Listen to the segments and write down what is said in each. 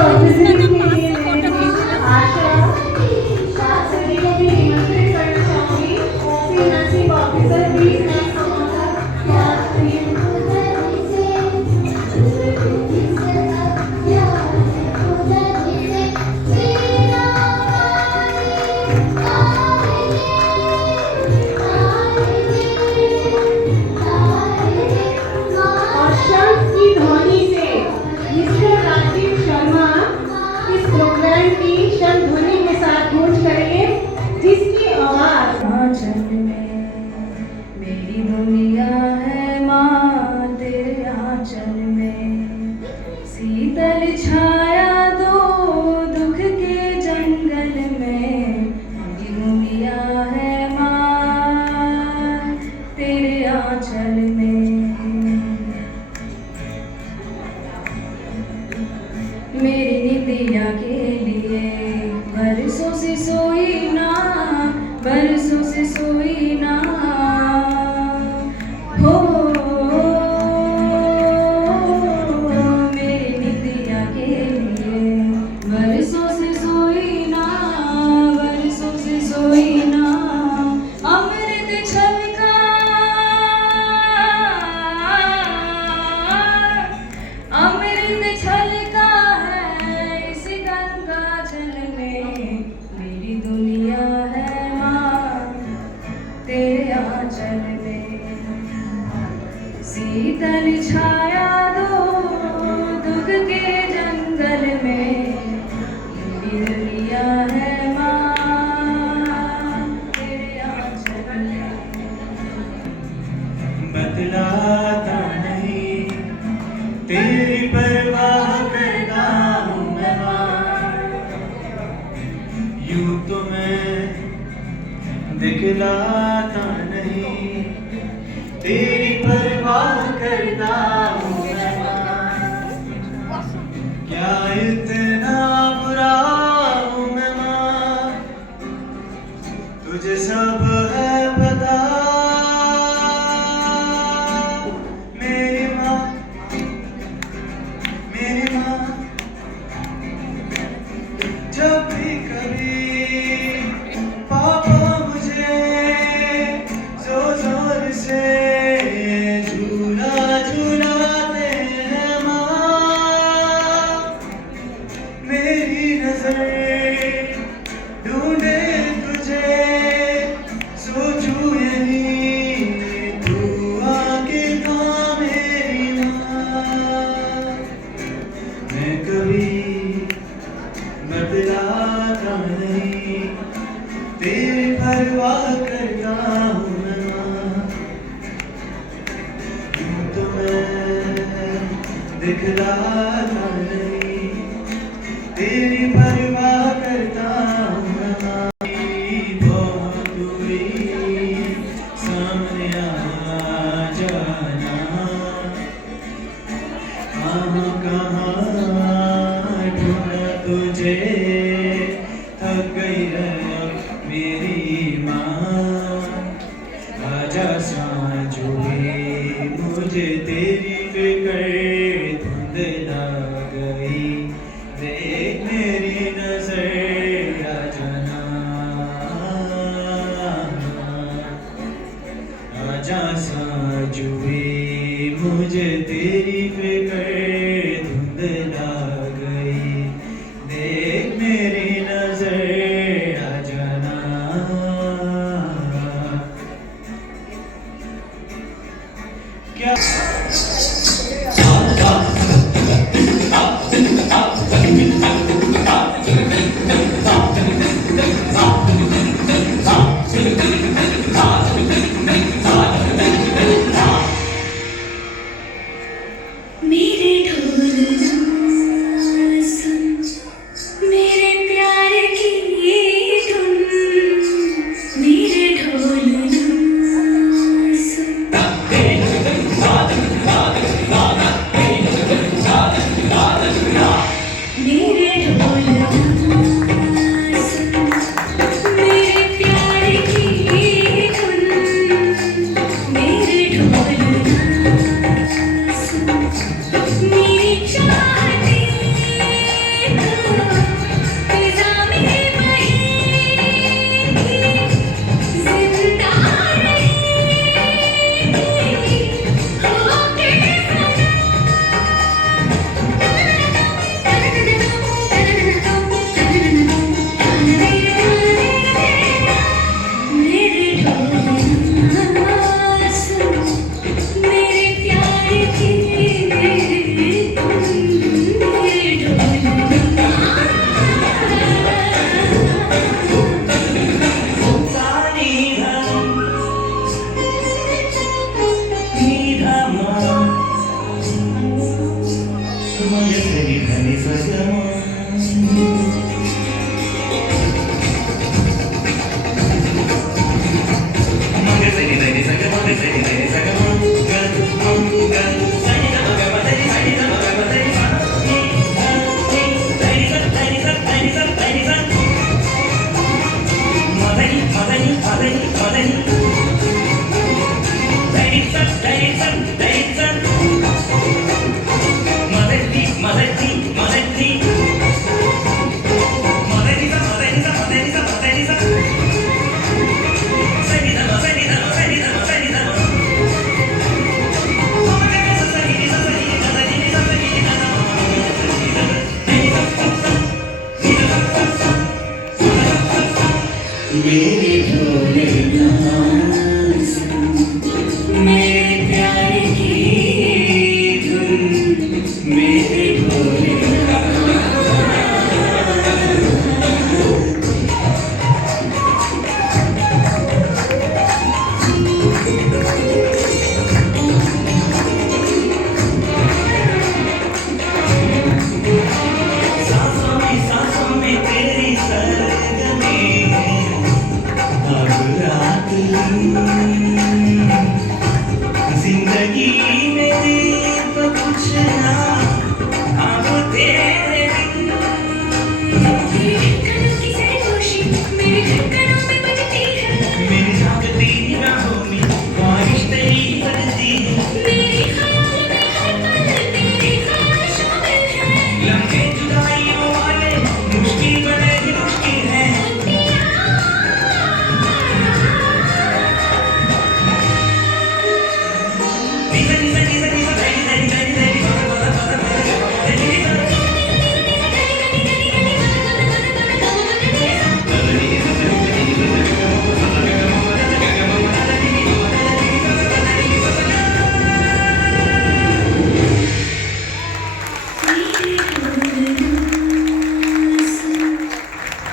Officer के लिए मैं कुछ आशा शास्त्री को भी निमंत्रित करना चाहूंगी। श्री नसीब ऑफिसर भी शीतल छाया दो दुख के जंगल में, मेरी दुनिया है माँ तेरे आंचल में। मेरी नितिया के लिए बरसों से सोई ना, बरसों से सोई ना हो। शीतल छाया दो दुख के जंगल में, मेरी दुनिया है माँ तेरे आंचल में। बतलाता नहीं तेरी परवाह करता हूँ मैं माँ, यूं तो मैं दिखलाता नहीं तेरी परवाह करता हूँ मैं माँ। क्या इतना बुरा हूँ मैं माँ, तुझे सब है पता। मेरी माँ, मेरी माँ, जब भी कभी पापा मुझे जोर जोर से ढूंढे तुझे, सोचूं यही तू आके कहाँ मेरी माँ। मैं कभी बदलाता नहीं तेरी परवाह करता हूँ मैं माँ, यूं तो मैं दिखलाता नहीं तेरी परवाह करता हूँ मैं माँ। बहुत दूरी सामने आ जाना, कहाँ कहाँ ढूंढा तुझे, थक गई है मेरी माँ। आजा सांझोए मुझे तेरी फिक्र धुंधला गई, देख मेरी नजर आ जाना। आजा सांझोए मुझे तेरी फिक्र धुंधला गई, देख मेरी नजर आ जाना। क्या मेरे भोलेनाथ मेरे प्यार की धुन मेरे भोलेनाथ। सांसों में तेरी सरगमी है अब रात जिंदगी में दीप कुछ ना अब तेरे बिन। मेरी झांकती राहों में ख्वाहिश तेरी बजती है। लम्हे जुदाइयों वाले मुश्किल बड़े ही मुश्किल है।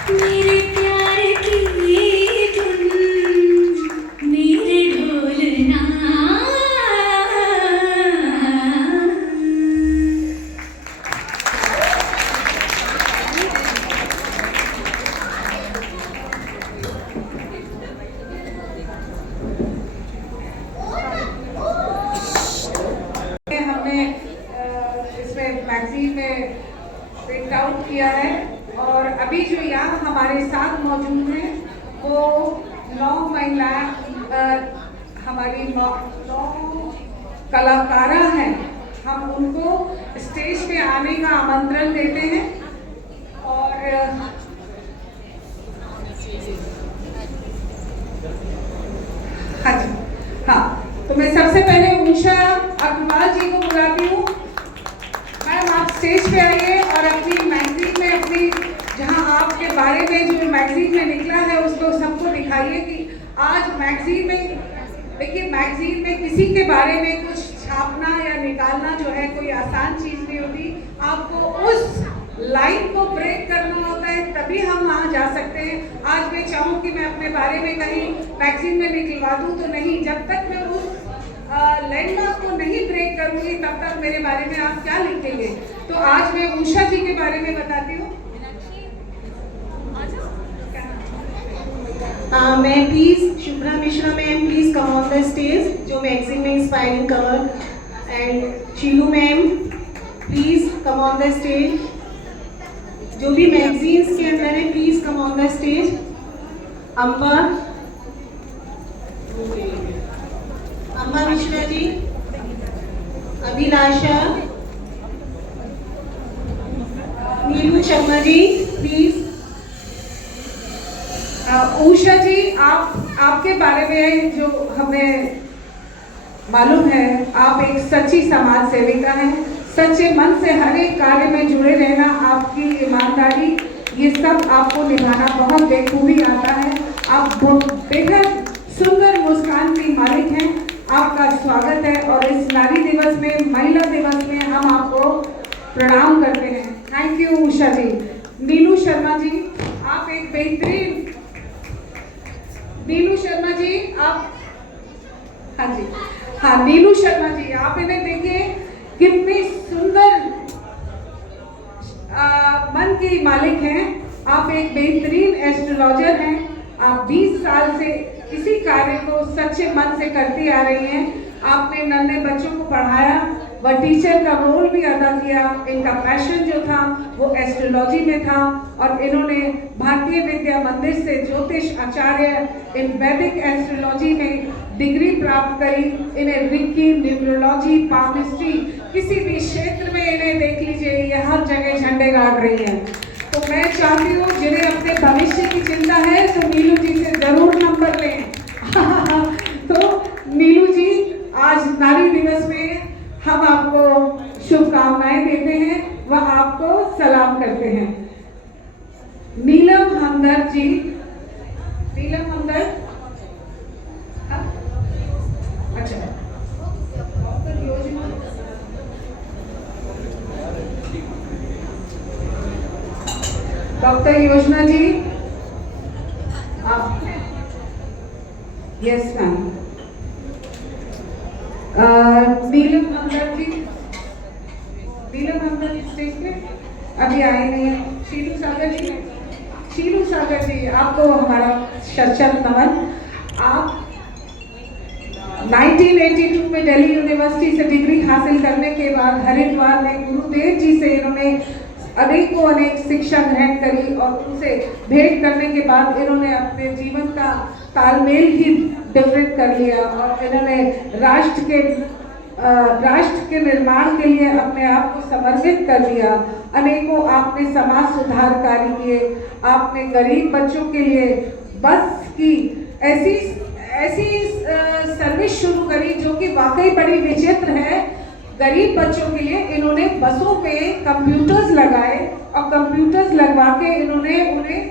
मेरे प्यार की धुन मेरे भोलेनाथ। हमने इसमें मैगजीन में प्रिंट आउट किया है और अभी जो यहाँ हमारे साथ मौजूद हैं वो 9 महिला हमारी 9 कलाकारा हैं। हम उनको स्टेज पे आने का आमंत्रण देते हैं और हाँ जी हाँ, तो मैं सबसे पहले उषा अग्रवाल जी को बुलाती हूँ। मैम आप स्टेज पे आइए और अपनी मैगजीन में अपनी जहाँ आपके बारे में जो मैगजीन में निकला है उसको सबको दिखाइए कि आज मैगजीन में देखिए, मैगजीन में किसी के बारे में कुछ छापना या निकालना जो है कोई आसान चीज़ नहीं होती। आपको उस लाइन को ब्रेक करना होता है तभी हम वहाँ जा सकते हैं। आज मैं चाहूँ कि मैं अपने बारे में कहीं मैगजीन में निकलवा दूँ तो नहीं, जब तक मैं उस लैंडमार्क को नहीं ब्रेक करूँगी तब तक मेरे बारे में आप क्या लिखेंगे। तो आज मैं उषा जी के बारे में बताती हूँ। मैं please Shubhra Mishra ma'am please come on the stage, जो मैगजीन में inspiring cover, and Shilu ma'am please come on the stage. जो भी मैगजीन्स के अंदर है please come on the stage. Amba Mishra ji, Abhilasha, Neelu Sharma ji please. Usha ji, आपके बारे में जो हमें मालूम है, आप एक सच्ची समाज सेविका हैं। सच्चे मन से हर एक कार्य में जुड़े रहना, आपकी ईमानदारी, ये सब आपको निभाना बहुत बेखूबी आता है। आप बेहद सुंदर मुस्कान की मालिक हैं। आपका स्वागत है और इस नारी दिवस में, महिला दिवस में हम आपको प्रणाम करते हैं। थैंक यू उषा जी। नीलू शर्मा जी, आप एक बेहतरीन, नीलू शर्मा जी आप, हाँ जी हाँ, नीलू शर्मा जी आप इन्हें देखिए कितनी सुंदर मन की मालिक हैं। आप एक बेहतरीन एस्ट्रोलॉजर हैं। आप 20 साल से इसी कार्य को सच्चे मन से करती आ रही हैं। आपने नन्हे बच्चों को पढ़ाया, वह टीचर का रोल भी अदा किया। इनका पैशन जो था वो एस्ट्रोलॉजी में था और इन्होंने भारतीय विद्या मंदिर से ज्योतिष आचार्य इन वैदिक एस्ट्रोलॉजी में डिग्री प्राप्त करी। इन्हें रिक्की, न्यूमरोलॉजी, पामिस्ट्री, किसी भी क्षेत्र में इन्हें देख लीजिए, ये हर जगह झंडे गाड़ रही हैं। तो मैं चाहती हूँ जिन्हें अपने भविष्य की चिंता है तो नीलू जी से जरूर नंबर लें। तो नीलू जी, आज नारी दिवस में हम आपको शुभकामनाएं देते हैं, वह आपको सलाम करते हैं। नीलम हमदर्द जी, डॉक्टर योजना जी, आप यस मैम। नीलम हमदर्द जी, नीलम हमदर्द स्टेज पे अभी आए नहीं। शीलू सागर जी, शीलू सागर जी, आपको हमारा शत नमन। आप 1982 में दिल्ली यूनिवर्सिटी से डिग्री हासिल करने के बाद हरिद्वार में गुरुदेव जी से इन्होंने अनेक शिक्षा ग्रहण करी और उनसे भेंट करने के बाद इन्होंने अपने जीवन का तालमेल ही डिफरेंट कर लिया और इन्होंने राष्ट्र के निर्माण के लिए अपने आप को समर्पित कर दिया। अनेकों आपने समाज सुधार कार्य किए, आपने गरीब बच्चों के लिए बस की ऐसी सर्विस शुरू करी जो कि वाकई बड़ी विचित्र है। गरीब बच्चों के लिए इन्होंने बसों पे कंप्यूटर्स लगाए और कंप्यूटर्स लगवा के इन्होंने उन्हें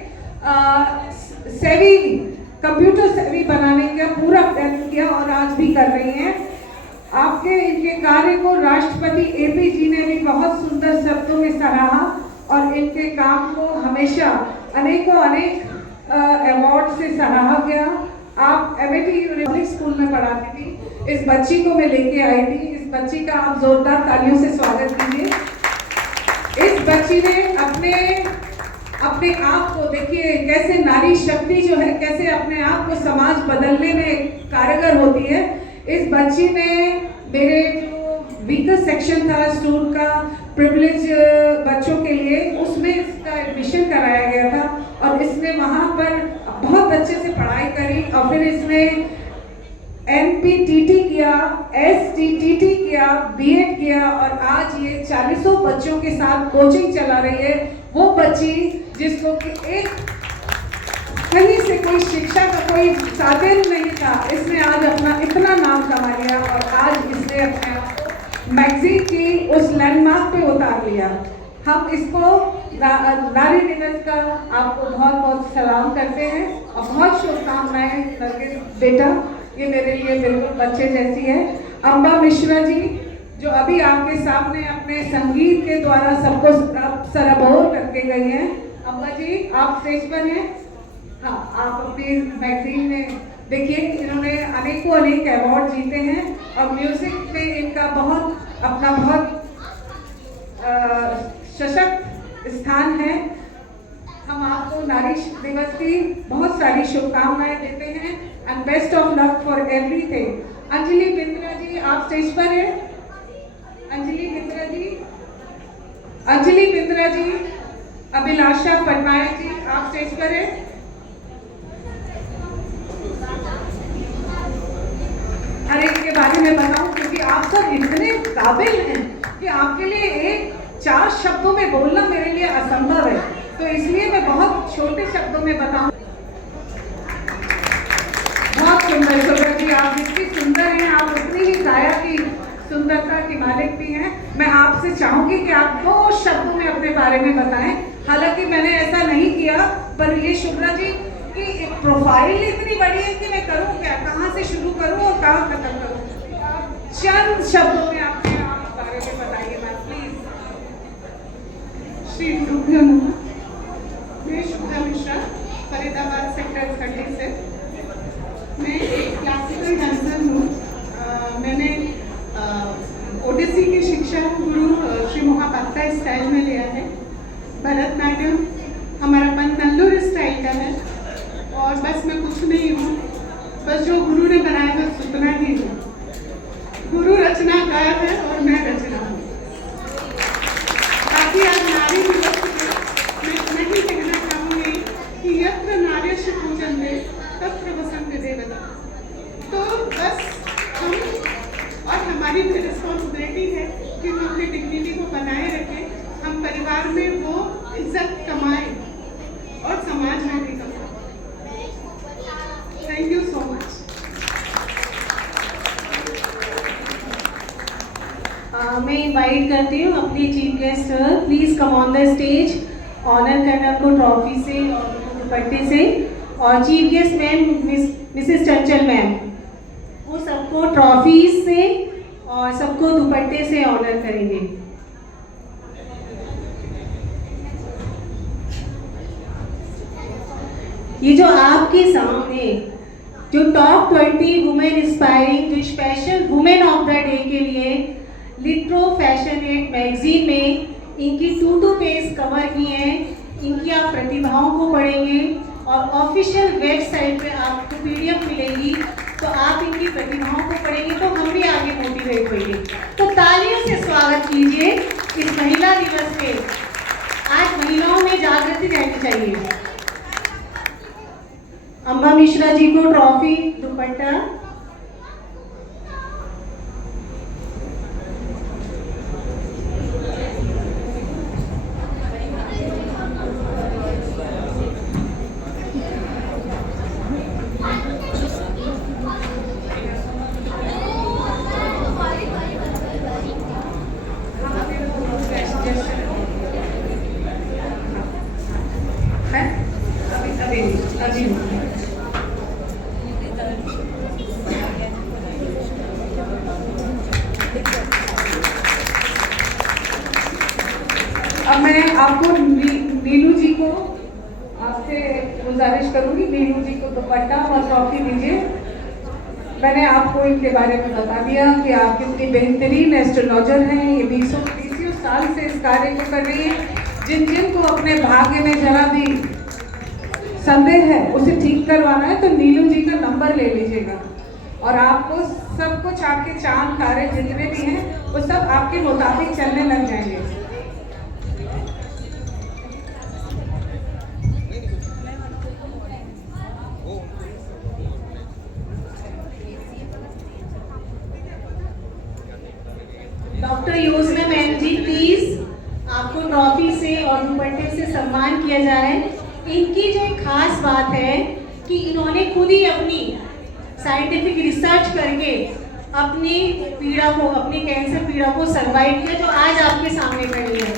कंप्यूटर सेवी बनाने का पूरा प्रयत्न किया और आज भी कर रही हैं। आपके इनके कार्य को राष्ट्रपति एपी जी ने भी बहुत सुंदर शब्दों में सराहा और इनके काम को हमेशा अनेक अवार्ड से सराहा गया। आप एमएटी यूनिवर्सिटी स्कूल में पढ़ाती थी। इस बच्ची को मैं लेके आई थी। इस बच्ची का आप जोरदार तालियों से स्वागत कीजिए। इस बच्ची ने अपने आप को, देखिए कैसे नारी शक्ति जो है कैसे अपने आप को समाज बदलने में कारगर होती है। इस बच्ची ने मेरे जो वीकर सेक्शन था स्कूल का प्रिविलेज बच्चों के लिए, उसमें इसका एडमिशन कराया गया था और इसने वहाँ पर बहुत अच्छे से पढ़ाई करी और फिर इसने NPTT किया, STTT किया, BEd किया और आज ये 40 बच्चों के साथ कोचिंग चला रही है। वो बच्ची जिसको कि एक कहीं से कोई शिक्षा का कोई साधन नहीं था, इसने आज अपना इतना नाम कमा लिया और आज इसने अपने आप को मैगजीन की उस लैंडमार्क पे उतार लिया। हम इसको नारी दिवस का आपको बहुत बहुत सलाम करते हैं और बहुत शुभकामनाएं करके बेटा, ये मेरे लिए बिल्कुल बच्चे जैसी है। अम्बा मिश्रा जी जो अभी आपके सामने अपने संगीत के द्वारा सबको सराबोर करके गई हैं। अम्बा जी आप स्टेज पर हैं। हाँ, आप अपनी मैगजीन में देखिए इन्होंने अनेक अवार्ड जीते हैं और म्यूजिक में इनका बहुत सशक्त स्थान है। हम आपको नारी दिवस की बहुत सारी शुभकामनाएं देते हैं and best of luck for everything. Anjali Bindra ji आप स्टेज पर हैं। अंजलि बिंद्रा जी, अभिलाषा पटनायक जी आप स्टेज पर हैं। अरे इनके बारे में बताऊं क्योंकि आप सब इतने काबिल हैं कि आपके लिए 4 शब्दों में बोलना मेरे लिए असंभव है, तो इसलिए मैं बहुत छोटे शब्दों में बताऊं। बहुत सुंदर सुंदर जी, आप जितनी सुंदर हैं आप उतनी ही काया की सुंदरता की मालिक भी हैं। मैं आपसे चाहूंगी कि आप 2 शब्दों में अपने बारे में बताएं। हालांकि मैंने ऐसा नहीं किया, पर ये शुभ्रा जी की प्रोफाइल इतनी बड़ी है कि मैं करूं क्या, कहां से शुरू करूं और कहां खत्म करूं। चंद शब्दों में अपने बारे में बताइए मैम प्लीज। श्री गुरुभ्यो नमः। मैं शुभ्रा मिश्रा, फरीदाबाद सेक्टर 30 से। मैं एक क्लासिकल डांसर हूँ। मैंने ओडिसी की शिक्षा गुरु श्री मोहापात्रा स्टाइल में लिया है। भरतनाट्यम हमारा पन्नल्लूर स्टाइल का है और बस मैं कुछ नहीं हूँ, बस जो गुरु ने बनाया बस उतना ही हूँ। गुरु रचनाकार है और मैं रचना हूँ। बाकी आज नारी दिवस मैं इतना ही कहना चाहूँगी कि यत्र नार्यश्च पूजन्ते तत्र वसन्ति देवता। तो बस हम और हमारी भी रिस्पॉन्सिबिलिटी है कि हम अपनी डिग्निटी को बनाए रखें, हम परिवार में वो इज्जत कमाएं और समाज में भी कमाएं। Thank you so much. मैं इनवाइट करती हूँ अपनी chief guest, please come on the stage. Honour करना को ट्रॉफी से और दुपट्टे से, और chief guest ma'am Mrs Chanchal ma'am, वो सबको ट्रॉफीज से और सबको दुपट्टे से ऑनर करेंगे। ये जो आपके सामने जो टॉप 20 वुमेन इंस्पायरिंग जो special women of the day के लिए लिट्रो फैशनेट मैगजीन में इनकी 2 पेज कवर की हैं, इनकी आप प्रतिभाओं को पढ़ेंगे और ऑफिशियल वेबसाइट पे आपको PDF मिलेगी, तो आप इनकी प्रतिभाओं को पढ़ेंगे तो हम भी आगे मोटिवेट होंगे। तो तालियों से स्वागत कीजिए इस महिला दिवस पे। आज महिलाओं में जागृति रहनी चाहिए। अंबा मिश्रा जी को ट्रॉफी, दुपट्टा। अब मैं आपको नीलू जी को आपसे गुजारिश करूंगी, नीलू जी को दुपट्टा और ट्रॉफी दीजिए। मैंने आपको इनके बारे में बता दिया कि आप कितनी बेहतरीन एस्ट्रोलॉजर हैं। ये 20 साल से इस कार्य को कर रही हैं। जिन जिन को अपने भाग्य में जरा भी संदेह है उसे ठीक करवाना है तो नीलू जी का नंबर ले लीजिएगा और आपको सब कुछ आपके चांद तारे जितने भी हैं वो सब आपके मुताबिक चलने लग जाएंगे। डॉक्टर योजना मैम जी प्लीज आपको ट्रॉफी से और दुपट्टे से सम्मान किया जाए। इनकी जो एक खास बात है कि इन्होंने खुद ही अपनी साइंटिफिक रिसर्च करके अपनी पीड़ा को, अपनी कैंसर पीड़ा को सर्वाइव किया, जो आज आपके सामने खड़ी है।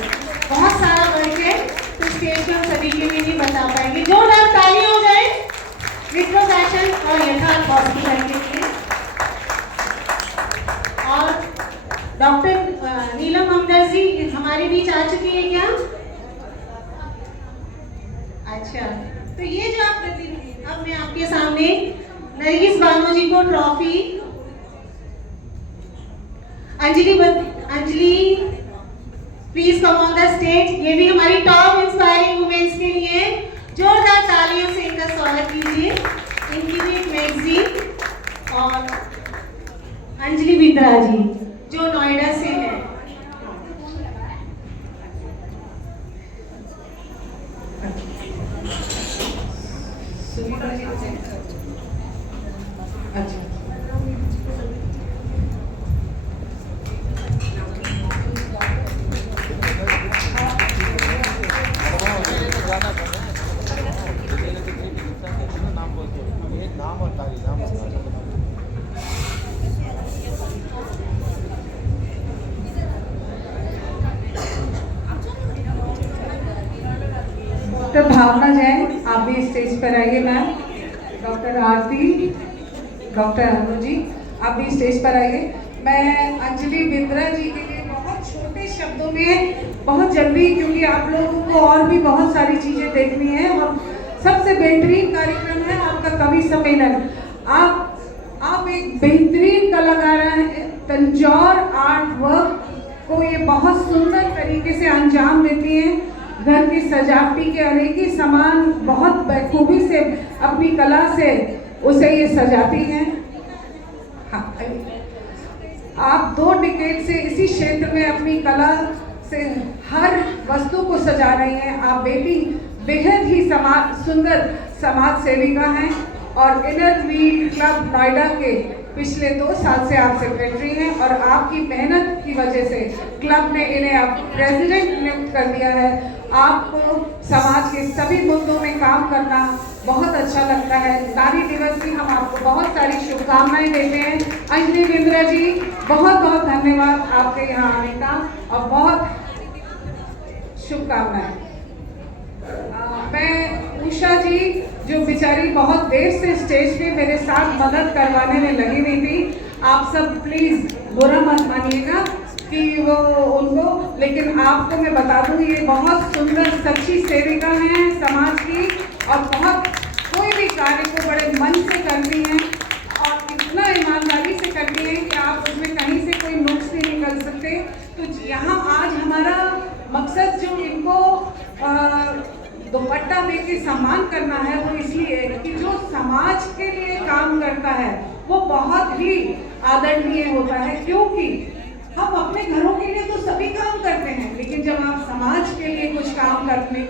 बहुत सारा वर्क है तो स्टेज पर हम सभी के लिए नहीं बता पाएंगे। जोरदार ताली हो जाए लिट्रो फैशन और यथार्थ हॉस्पिटल के लिए। और डॉक्टर नीलम हमदर्द जी हमारे बीच आ चुकी है क्या? अच्छा, तो ये जो आप अब मैं आपके सामने नरगिस बानो जी को trophy, Anjali please come on the stage. ये भी हमारी टॉप इंस्पायरिंग वुमेन्स के लिए। जोरदार तालियों से इनका स्वागत कीजिए। इनकी भी एक मैगजीन। और अंजलि बिंद्रा जी जो नोएडा से है। अच्छा, डॉक्टर भावना जैन आप भी स्टेज पर आइए मैम। डॉक्टर आरती, डॉक्टर अनु जी आप भी स्टेज पर आइए। मैं अंजलि बिंद्रा जी के लिए बहुत छोटे शब्दों में बहुत जल्दी, क्योंकि आप लोगों को और भी बहुत सारी चीज़ें देखनी है और सबसे बेहतरीन कार्यक्रम है आपका कवि सम्मेलन। आप एक बेहतरीन कलाकार हैं। तंजौर आर्ट वर्क को ये बहुत सुंदर तरीके से अंजाम देती हैं। घर की सजावटी के अनेक सामान बहुत बखूबी से अपनी कला से उसे ये सजाती हैं। हाँ, आप 2 डिकेड से इसी क्षेत्र में अपनी कला से हर वस्तु को सजा रही हैं। आप बेहद ही सुंदर समाज सेविका हैं और इनर व्हील क्लब नोएडा के पिछले 2 साल से आप सेक्रेटरी हैं और आपकी मेहनत की वजह से क्लब ने इन्हें अब प्रेसिडेंट नियुक्त कर दिया है। आपको समाज के सभी मुद्दों में काम करना बहुत अच्छा लगता है। नारी दिवस की हम आपको बहुत सारी शुभकामनाएं देते हैं। अंजलि बिंद्रा जी बहुत बहुत धन्यवाद आपके यहाँ आने का और बहुत शुभकामनाएं। मैं उषा जी जो बेचारी बहुत देर से स्टेज पे मेरे साथ मदद करवाने में लगी हुई थी, आप सब प्लीज बुरा मत मानिएगा कि वो उनको, लेकिन आपको मैं बता दूं ये बहुत सुंदर सच्ची सेविका हैं समाज की और बहुत कार्य को बड़े मन से करती हैं और इतना ईमानदारी से करती हैं कि आप उसमें कहीं से कोई नुक्स नहीं निकल सकते। तो यहाँ आज हमारा मकसद जो इनको दुपट्टा दे के सम्मान करना है वो इसलिए कि जो समाज के लिए काम करता है वो बहुत ही आदरणीय होता है, क्योंकि हम अपने घरों के लिए तो सभी काम करते हैं, लेकिन जब आप समाज के लिए कुछ काम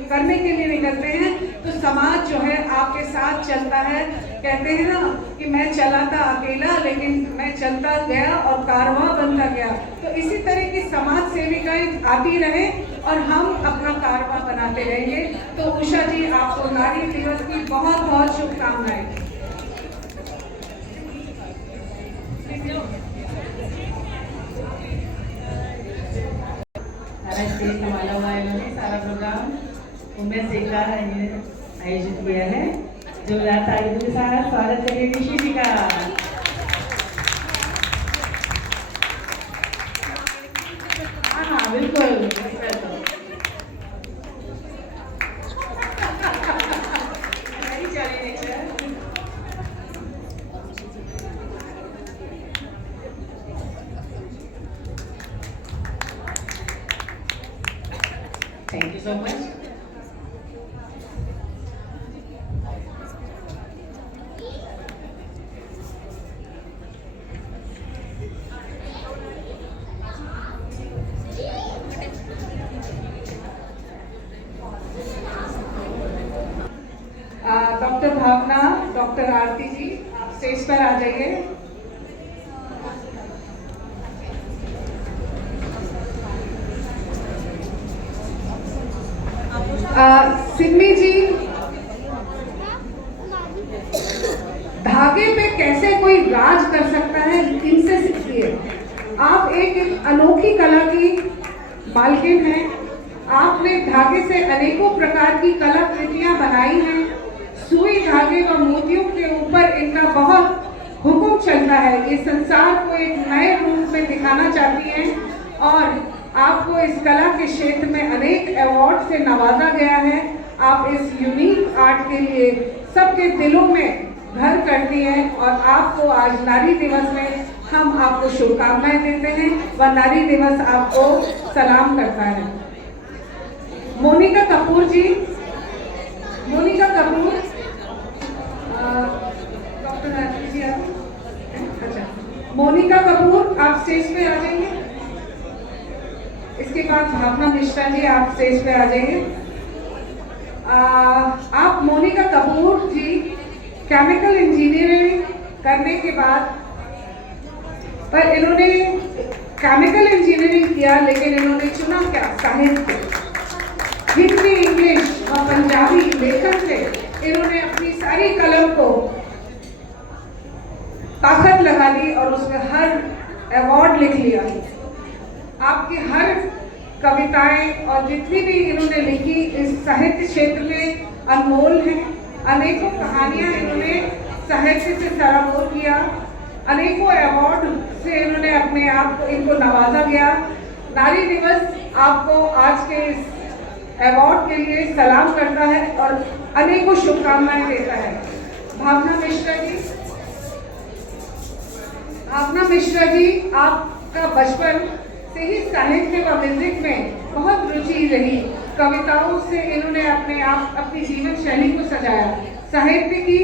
करने के लिए निकलते हैं तो समाज जो है आपके साथ चलता है। कहते हैं ना कि मैं चला था अकेला लेकिन मैं चलता गया और कारवां बनता गया। तो इसी तरह की समाज सेविकाएं आती रहे और हम अपना कारवां बनाते रहेंगे। तो उषा जी, आपको नारी दिवस की बहुत बहुत शुभकामनाएं। सारा स्टेज संभाला हुआ है इन्होंने, सारा प्रोग्राम उमेश शेखा ने आयोजित किया है। जोरदार तालियों के साथ स्वागत करिए निशी जी का। हाँ बिल्कुल। Thank you so much. Doctor Bhavna, doctor Aarti ji, आप स्टेज पर आ जाइए। सिमी जी, धागे पे कैसे कोई राज कर सकता है, इनसे सीखिए। आप एक अनोखी कला की मालकिन हैं। आपने धागे से अनेकों प्रकार की कलाकृतियां बनाई हैं। सुई, धागे व मोतियों के ऊपर इनका बहुत हुक्म चलता है। ये संसार को एक नए रूप में दिखाना चाहती हैं और आपको इस कला के क्षेत्र में अनेक अवार्ड से नवाजा गया है। आप इस यूनिक आर्ट के लिए सबके दिलों में घर करती हैं और आपको आज नारी दिवस में हम आपको शुभकामनाएं देते हैं व नारी दिवस आपको सलाम करता है। मोनिका कपूर जी, मोनिका कपूर, डॉक्टर आरती जी आप, अच्छा, मोनिका कपूर आप स्टेज पे आ जाइए। इसके बाद भावना मिश्रा जी आप स्टेज पे आ जाइए। आप मोनिका कपूर जी केमिकल इंजीनियरिंग करने के बाद पर इन्होंने केमिकल इंजीनियरिंग किया, लेकिन इन्होंने चुना क्या, साहित्य। हिंदी, इंग्लिश और पंजाबी लेखन से इन्होंने अपनी सारी कलम को ताकत लगा दी और उसमें हर अवार्ड लिख लिया। आपकी हर कविताएं और जितनी भी इन्होंने लिखी इस साहित्य क्षेत्र में अनमोल हैं। अनेकों कहानियां इन्होंने साहित्य से सराबोर किया। अनेकों अवार्ड से इन्होंने अपने आप को इनको नवाजा गया। नारी दिवस आपको आज के इस अवार्ड के लिए सलाम करता है और अनेकों शुभकामनाएं देता है। भावना मिश्रा जी, भावना मिश्रा जी, आपका बचपन से ही साहित्य व म्यूजिक में बहुत रुचि रही। कविताओं से इन्होंने अपनी जीवन शैली को सजाया। साहित्य की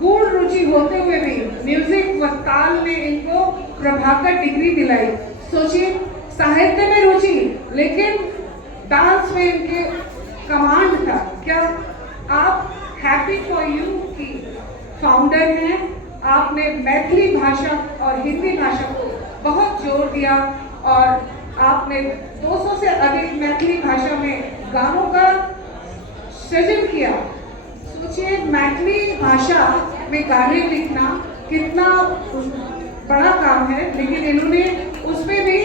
गूढ़ रुचि होते हुए भी म्यूजिक व ताल ने इनको प्रभाकर डिग्री दिलाई। सोचिए, साहित्य में रुचि लेकिन डांस में इनके कमांड था। क्या आप हैप्पी फॉर यू की फाउंडर हैं। आपने मैथिली भाषा और हिंदी भाषा को बहुत जोर दिया और आपने 200 से अधिक मैथिली भाषा में गानों का सृजन किया। सोचिए, मैथिली भाषा में गाने लिखना कितना बड़ा काम है, लेकिन इन्होंने उसमें भी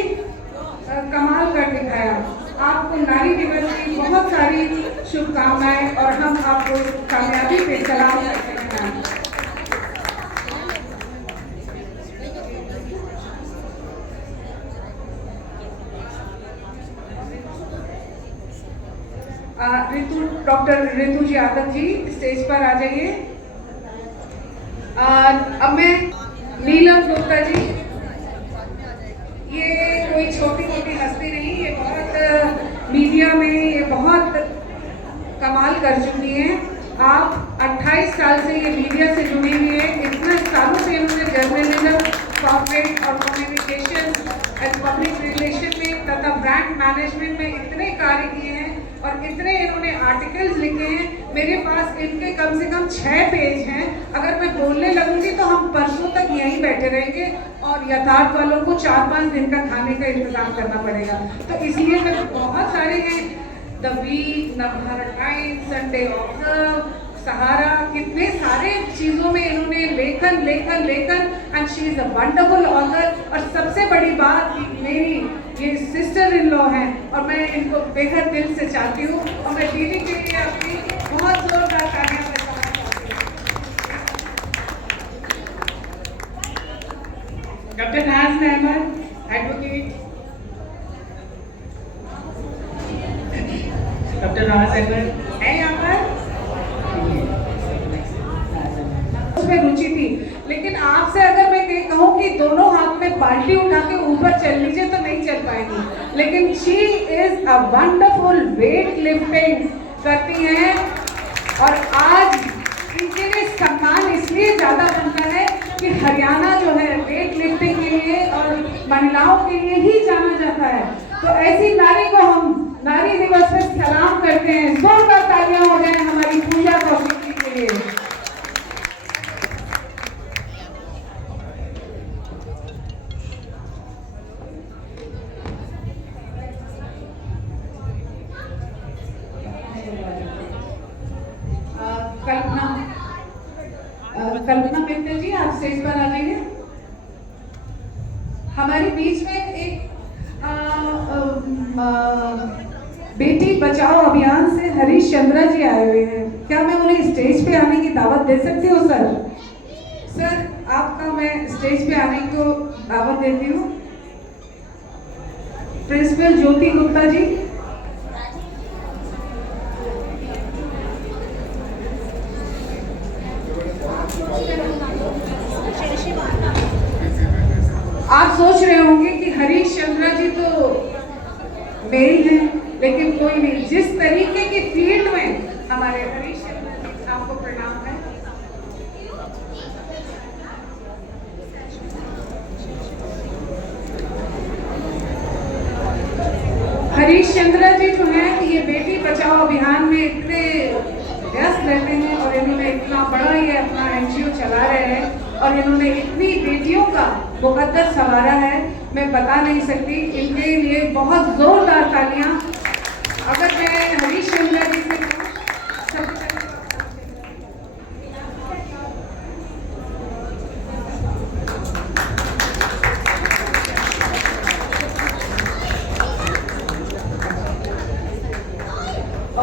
कमाल कर दिखाया। आपको नारी दिवस की बहुत सारी शुभकामनाएं और हम आपको कामयाबी पे सलाम करते हैं। डॉक्टर ऋतु यादव जी स्टेज पर आ जाइए। अब मैं नीलम गुप्ता जी, ये कोई छोटी मोटी हस्ती नहीं, ये बहुत मीडिया में ये बहुत कमाल कर चुकी हैं। आप 28 साल से ये मीडिया से जुड़ी हुई है, इतना सालों से इन्होंने जर्नलिज्म, कॉर्पोरेट और कम्युनिकेशन एंड पब्लिक रिलेशन में तथा ब्रांड मैनेजमेंट में इतने कार्य किए हैं और इतने इन्होंने आर्टिकल्स लिखे हैं। मेरे पास इनके कम से कम 6 पेज हैं। अगर मैं बोलने लगूंगी तो हम परसों तक यहीं बैठे रहेंगे और यथार्थ वालों को 4-5 दिन का खाने का इंतजाम करना पड़ेगा। तो इसलिए मैं बहुत सारे हैं, The Week, Navbharat Times, Sunday observe, Sahara, कितने सारे चीज़ों में इन्होंने लेखन and she is a wonderful author. और सबसे बड़ी बात कि मेरी ये सिस्टर इन लॉ हैं और मैं इनको बेहद दिल से चाहती हूँ और मैं दीदी के लिए अपनी बहुत जोरदार तालियां बजाना चाहती हूँ। डॉक्टर नाज़ अहमद, एडवोकेट। डॉक्टर नाज़ अहमद है यहाँ पर, उसमें रुचि थी। लेकिन आपसे अगर मैं कहूँ कि दोनों हाथ में बाल्टी उठा के ऊपर चल लीजिए तो नहीं चल पाएंगी। लेकिन she is a wonderful weight lifting करती हैं और आज इनके लिए सम्मान इसलिए ज़्यादा बनता है कि हरियाणा जो है वेट लिफ्टिंग के लिए और महिलाओं के लिए ही जाना जाता है। तो ऐसी नारी को हम नारी दिवस पर सलाम करते हैं। जोरदार तालियां हो जाए हमारी पूजा कौशिक जी के लिए। कल्पना मित्तल जी, आप स्टेज पर आ जाइए। हमारे बीच में एक बेटी बचाओ अभियान से हरीश चंद्रा जी आए हुए हैं। क्या मैं उन्हें स्टेज पे आने की दावत दे सकती हूँ सर? सर, आपका मैं स्टेज पे आने को दावत देती हूँ। प्रिंसिपल ज्योति गुप्ता जी, आप सोच रहे होंगे कि हरीश चंद्रा जी तो मेल हैं, लेकिन कोई नहीं। जिस तरीके की फील्ड में हमारे हरीश चंद्रा जी, आपको प्रणाम है। हरीश चंद्रा जी जो है ये बेटी बचाओ अभियान में इतने व्यस्त रहते हैं और इन्होंने इतना बड़ा ये अपना एनजीओ चला रहे हैं और इन्होंने इतनी बेटियों का मुकद्दर संवारा है, मैं बता नहीं सकती। इनके लिए बहुत जोरदार तालियां। अगर मैं हरीश चंद्रा जी से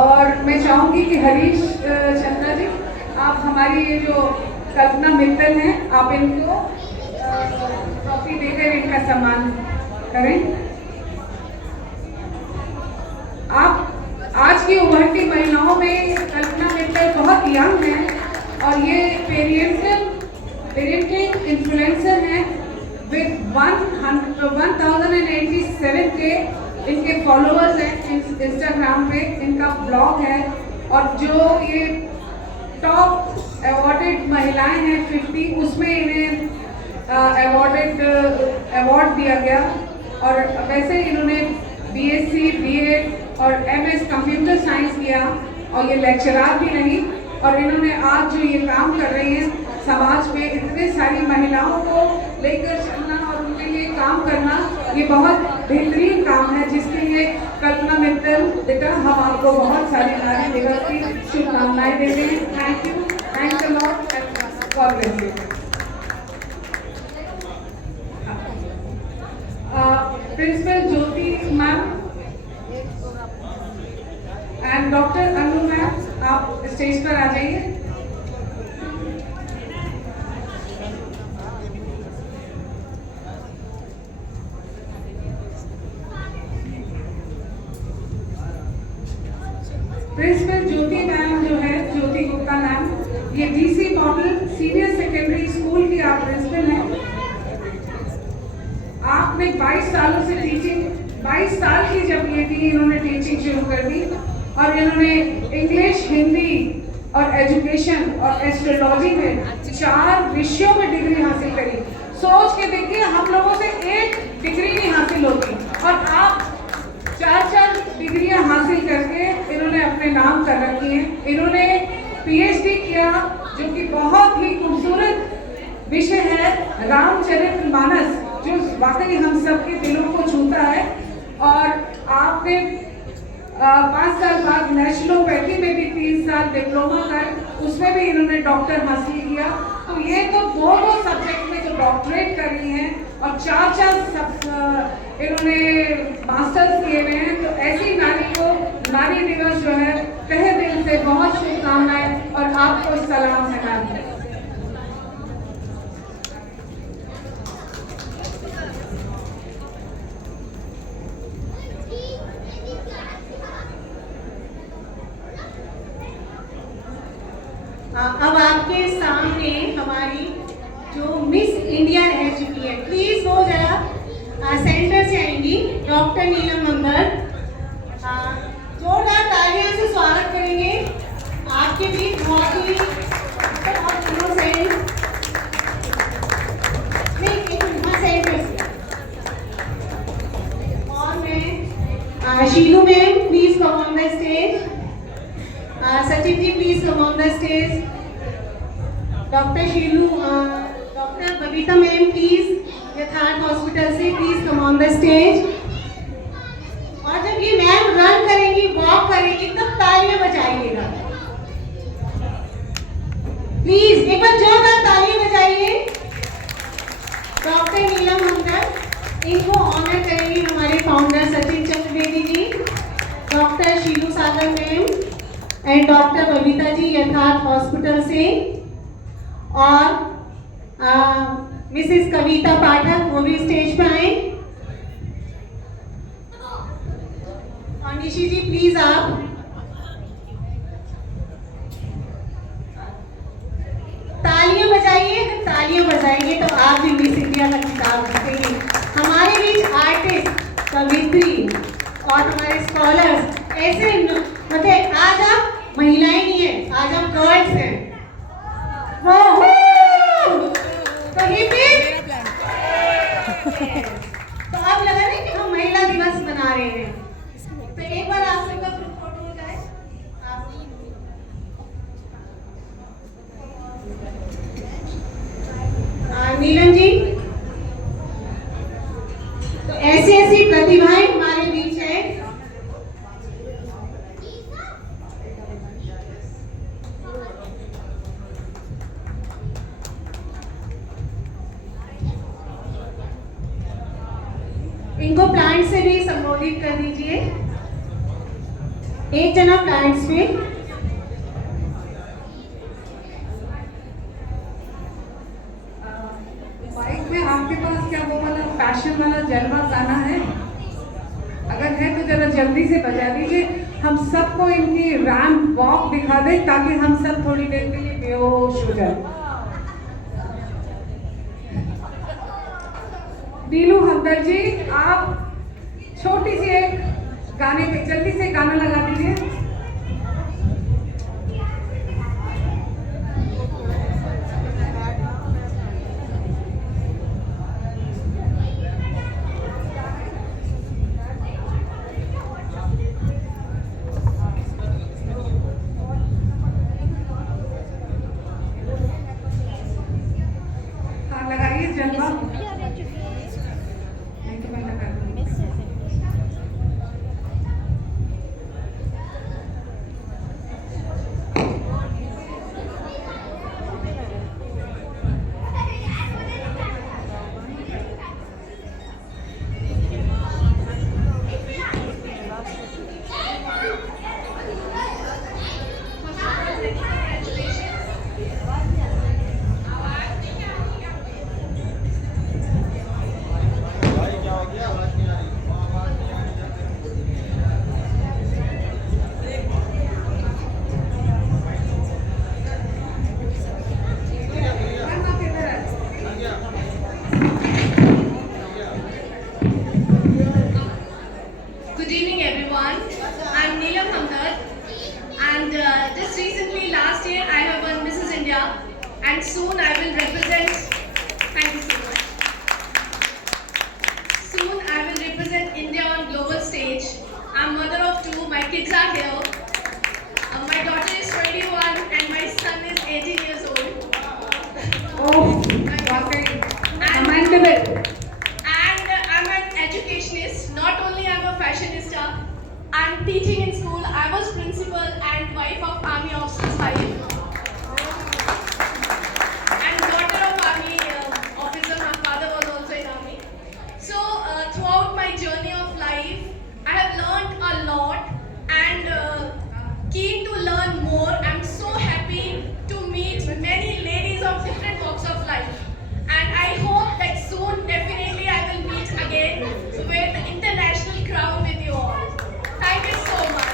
और मैं चाहूंगी कि हरीश चंद्रा जी, आप हमारी ये जो कल्पना मित्तल हैं, आप इनको ट्रॉफी देकर इनका सम्मान करें। आप आज की उभरती महिलाओं में कल्पना मित्तल बहुत यंग हैं और ये पेरेंटिंग इन्फ्लुएंसर हैं विद 1087 के इनके फॉलोअर्स हैं इंस्टाग्राम पे। इनका ब्लॉग है और जो ये टॉप अवॉर्डेड महिलाएं हैं 50, उसमें इन्हें अवार्ड दिया गया। और वैसे इन्होंने बीएससी, बीएड और एमएस कंप्यूटर साइंस किया और ये लेक्चरर भी नहीं। और इन्होंने आज जो ये काम कर रही हैं समाज में इतने सारी महिलाओं को लेकर चलना और उनके लिए काम करना, ये बहुत बेहतरीन काम है, जिसके लिए कल्पना मित्तल बेटा हम आपको बहुत सारी नारी दिवस की शुभकामनाएं देते हैं। Thank you, thanks a lot and God bless you. Principal Jyoti ma'am and doctor Anu ma'am, आप स्टेज पर आ जाइए। प्रिंसिपल ज्योति मैम जो है, ज्योति गुप्ता गुप्ता मैम, ये DC model senior secondary school की आप प्रिंसिपल हैं। आपने 22 सालों से टीचिंग, 22 साल की जब ये थी इन्होंने टीचिंग शुरू कर दी और इन्होंने इंग्लिश, हिंदी और एजुकेशन और एस्ट्रोलॉजी में 4 विषयों में डिग्री हासिल करी। सोच के देखिए, हम लोगों से एक डिग्री नहीं हासिल होती और आप 4 डिग्रियां हासिल करके इन्होंने अपने नाम कर रखी हैं। इन्होंने पीएचडी किया, जो कि बहुत ही खूबसूरत विषय है रामचरितमानस, जो वाकई हम सबके दिलों को छूता है। और आपने 5 साल बाद नेचुरोपैथी में भी 3 साल डिप्लोमा कर उसमें भी इन्होंने डॉक्टर हासिल किया। तो ये तो दो सब्जेक्ट में जो डॉक्टरेट कर रही हैं और 4 इन्होंने मास्टर्स किए हुए हैं। तो ऐसी नारी को नारी दिवस जो है तहे दिल से बहुत शुभकामनाएं और आपको सलाम है। अब आपके सामने हमारी जो मिस इंडिया रह चुकी है, प्लीज वो जरा सेंटर से आएंगी, डॉक्टर नीलम नंदन। जोरदार तालियों से स्वागत करेंगे। आपके बीच बहुत ही सेंटर से। और मैं Shilu ma'am, please come on the stage. Sachin ji, please come on the stage. Doctor Shilu, doctor Babita ma'am, please Yatharth hospital से please come on the stage. और जब ये मैम रन करेंगी, वॉक करेंगी, तब तालियां बजाइएगा प्लीज। एक बार जोरदार तालियां बजाइए। डॉक्टर नीलम नंदन, इनको ऑनर करेंगे हमारे founder Sachin Chaturvedi ji, doctor Shilu Sagar ma'am and doctor Babita ji Yatharth hospital से। और मिसेस कविता पाठक, वो भी स्टेज पर आए। और निशी जी, प्लीज आप। तालियां बजाइए। तालियां बजाएंगे तो आप भी मिस इंडिया का खिताब जीतेंगे। हमारे बीच आर्टिस्ट, कवित्री और हमारे स्कॉलर्स ऐसे मतलब आज आप महिलाएं नहीं है, आज हम गर्ल्स हैं। तो अब लगा नहीं कि हम महिला दिवस मना रहे हैं। तो एक बार आप सबका ग्रुप फोटो हो जाए। नीलम जी, तो ऐसी ऐसी प्रतिभाएं हमारे बीच है। इनको प्लांट से भी संबोधित कर दीजिए। एक जना प्लांट्स पे। बाइक में आपके पास क्या वो वाला पैशन वाला जलवा गाना है? अगर है तो जरा जल्दी से बजा दीजिए। हम सबको इनकी रैंप वॉक दिखा दें ताकि हम सब थोड़ी देर के लिए बेहोश हो जाए। नीलू हमदर्द जी, आप छोटी सी एक गाने पे जल्दी से गाना लगा दीजिए। हाँ, लगाइए जलवा। India, and soon I will represent. Thank you so much. Soon I will represent India on global stage. I'm mother of 2. My kids are here. My daughter is 21 and my son is 18 years old. Oh, वाकई commendable. And I'm an educationist. Not only I'm a fashionista, I'm teaching in school. I was principal and wife of Army officer's wife. And daughter of Army officer. My father was also in Army. So throughout my journey of life, I have learned a lot and keen to learn more. I'm so happy to meet many ladies of different walks of life. And I hope that soon, definitely, I will meet again with the international crown with you all. Thank you so much.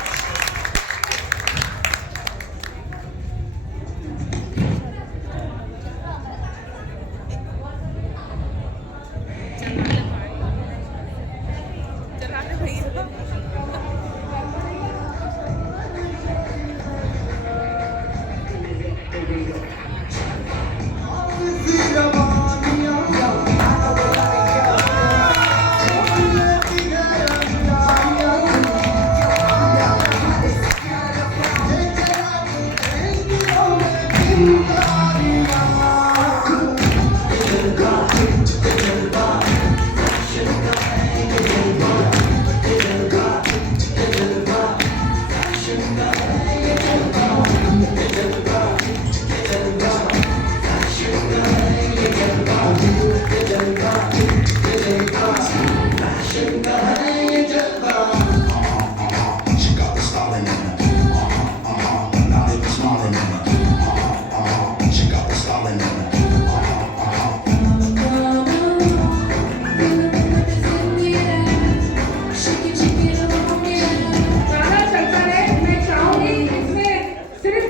गाना चलता रहे। मैं चाहूंगी इसमें सिर्फ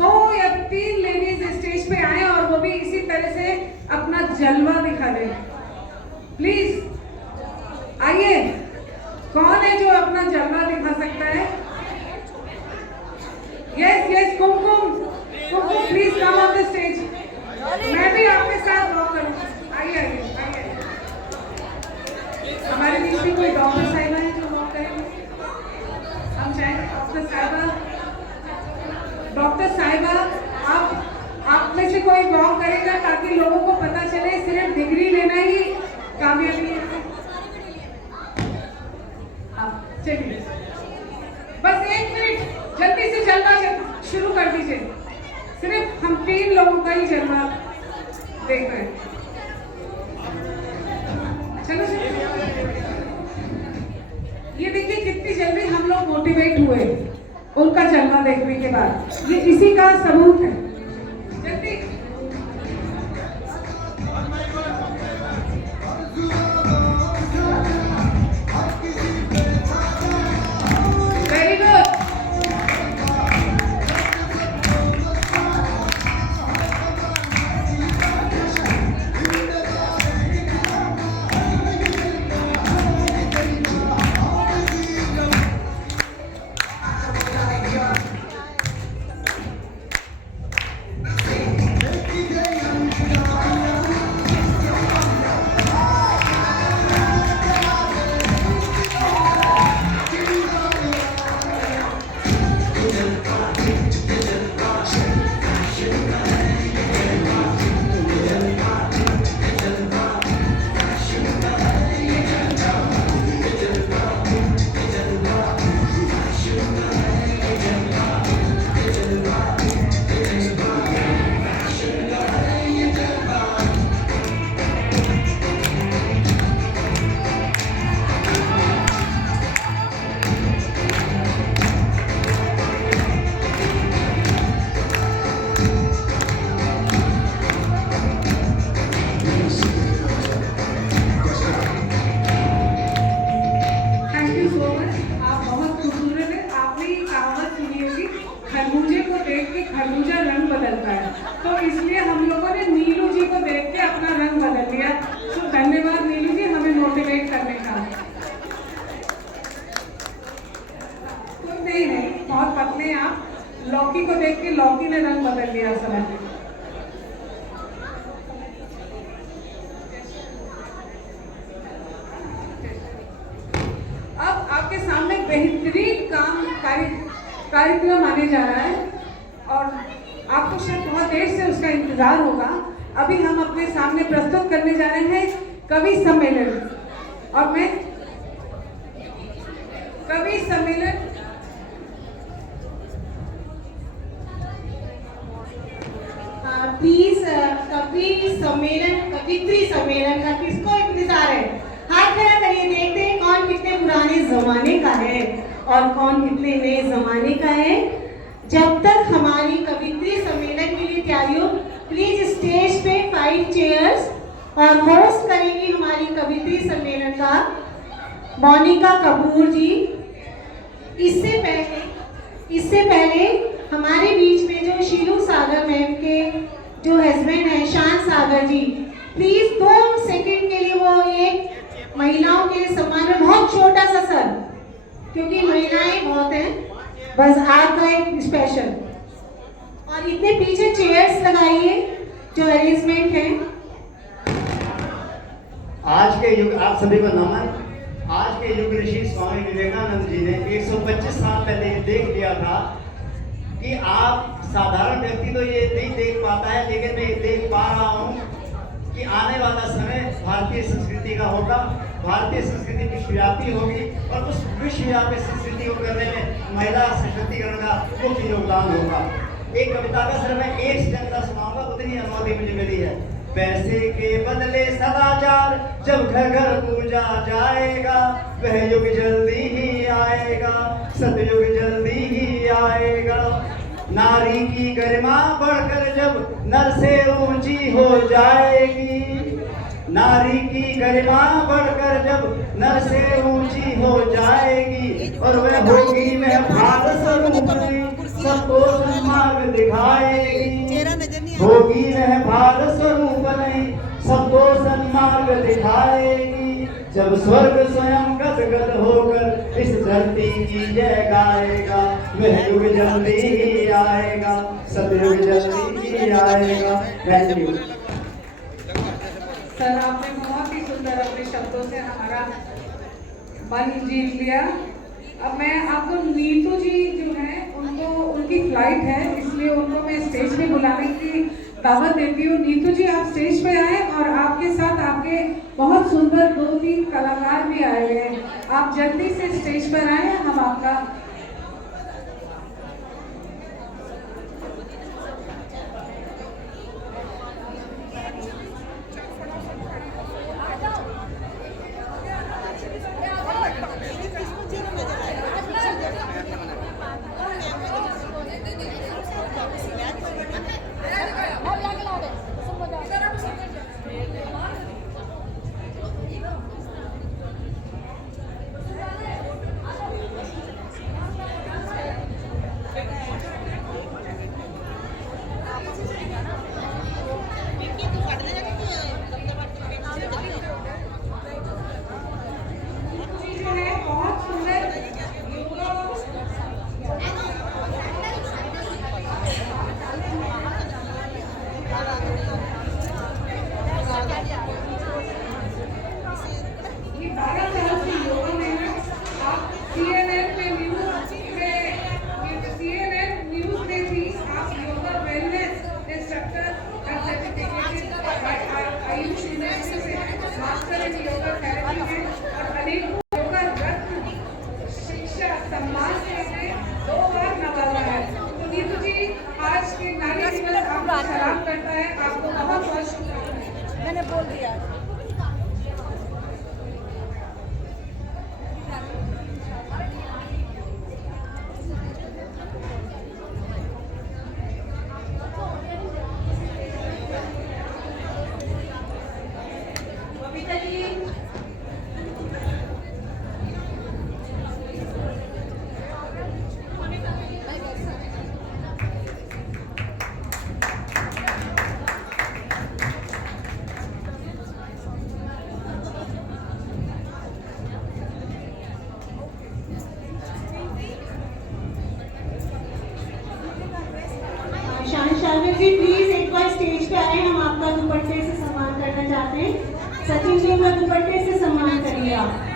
2 या 3 ladies stage पे आए और वो भी इसी तरह से अपना जलवा दिखा दे। प्लीज आइए। कौन है जो अपना जलवा दिखा सकता है? Yes yes, Kumkum Kumkum please come on the stage. मैं भी आपके साथ वॉक करूंगी। आइए आइए आइए। हमारे बीच में कोई डॉक्टर साहिबा है जो वॉक करेंगे? हम चाहेंगे डॉक्टर साहिबा आप में से कोई वॉक करेगा ताकि लोगों को पता चले सिर्फ डिग्री लेना ही कामयाबी है। चलिए बस 1 मिनट जल्दी से जलवा शुरू कर दीजिए। सिर्फ हम 3 लोगों का ही जलवा देख रहे हैं। चलो ये देखिए कितनी जल्दी हम लोग मोटिवेट हुए उनका जलवा देखने के बाद। ये इसी का सबूत है। जल्दी वेरी गुड। लौकी को देख के लौकी ने रंग बदल लिया समय। अब आपके सामने बेहतरीन कार्यक्रम आने जा रहा है और आपको शायद बहुत देर से उसका इंतजार होगा। अभी हम अपने सामने प्रस्तुत करने जा रहे हैं कवि सम्मेलन, और मैं कवि सम्मेलन प्लीज कवित्री सम्मेलन का किसको इंतजार है? हाथ खड़ा करिए, देखते हैं कौन कितने पुराने जमाने का है और कौन कितने नए जमाने का है। जब तक हमारी कवित्री सम्मेलन के लिए तैयारी हो, प्लीज स्टेज पे 5 चेयर्स, और होस्ट करेंगी हमारी कवित्री सम्मेलन का मोनिका कपूर जी। इससे पहले हमारे बीच में जो शीलू सागर मैम के जो हस्बैंड हैं शान सागर जी, प्लीज 2 सेकंड के लिए वो एक महिलाओं के लिए सम्मान में, बहुत छोटा सा सर, क्योंकि महिलाएं बहुत हैं, बस आपका एक स्पेशल। और इतने पीछे चेयर्स लगाइए जो अरेंजमेंट है। आज के युग, आप सभी को नमन। आज के युग ऋषि स्वामी विवेकानंद जी ने 125 साल पहले देख लिया था कि आप साधारण व्यक्ति तो ये नहीं देख पाता है, लेकिन मैं देख पा रहा हूँ कि आने वाला समय भारतीय संस्कृति का होगा। भारतीय संस्कृति विश्वव्यापी होगी और उस विश्वव्यापी संस्कृति को करने में महिला सशक्तिकरण का मुख्य योगदान होगा। एक कविता का सिर्फ मैं एक स्टेंजा सुनाऊंगा, उतनी अनुमति मुझे मिली है। पैसे के बदले सदाचार जब घर घर पूजा जाएगा, वह युग जल्दी ही आएगा, सतयुग जल्दी ही आएगा। नारी की गरिमा बढ़कर जब नर से ऊंची हो जाएगी, नारी की गरिमा बढ़कर जब नर से ऊंची हो जाएगी, और वह होगी वह भारत स्वरूपणी, सबको सन्मार्ग दिखाएगी, होगी वह भारत स्वरूपणी, सबको सन्मार्ग दिखाएगी। जब स्वर्ग स्वयं गदगद होकर इस धरती की जय गाएगा, वह युग जल्दी ही आएगा, सतयुग जल्दी ही आएगा। थैंक यू सर, आपने बहुत ही सुंदर अपने शब्दों से हमारा मन जीत लिया। अब मैं आपको नीतू जी जो है उनको, उनकी फ्लाइट है इसलिए उनको मैं स्टेज पे बुलाने की दावत देती हूँ। नीतू जी आप स्टेज पे आए और आपके साथ आपके बहुत सुंदर 2-3 कलाकार भी आए हुए हैं। आप जल्दी से स्टेज पर आए, हम आपका मैंने बोल दिया। सागर जी प्लीज एक बार स्टेज पे आए, हम आपका दुपट्टे से सम्मान करना चाहते हैं। सचिन जी का दुपट्टे से सम्मान करिए आप।